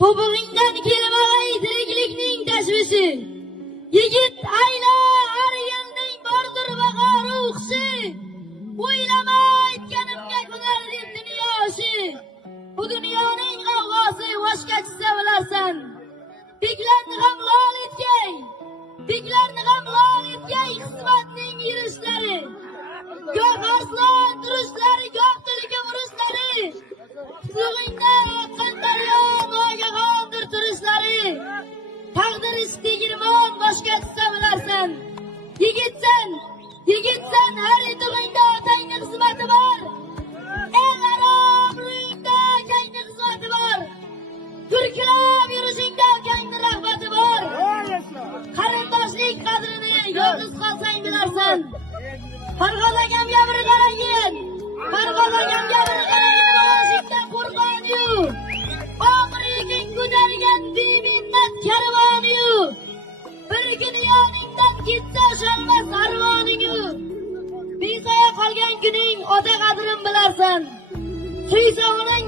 To'pig'ingdan kelmag'ay tiriklikning tashvishi. Yigit ayla har yilning bordir bahori o'qshi. O'ylama aytganimga ko'nar deb dunyo ishi. Bu dunyoning g'avg'osi boshqa chiqsa bilarsan. Beklarni ham lol etgay, beklarni ham lol etgay xizmatning yurishlari. Goh arslon turishlari, goh tilga urishlari. Suvingda oqqan daryo moyag'ondir turishlari. Taqdir isti girmon boshqa chiqsa bilarsan. Yigitsan, har yutug'ingda otangni xizmati bor. Elaro umringda akangni xizmati bor. Turkilab yurishingda akangni rahmati bor. Qarindoshlik qadrini yolg'iz qolsang bilarsan. Farg'od akamga bir qarangin. Farg'od akamga bir qarangin. Oshingdan qo'rqon-yu. Omriking ko'targan beminnat karvon-yu. Bir kun yoningdan ketsa shalmas arvoning-yu. Besoya qolgan kuning ota qadrin bilarsan. Suysa onang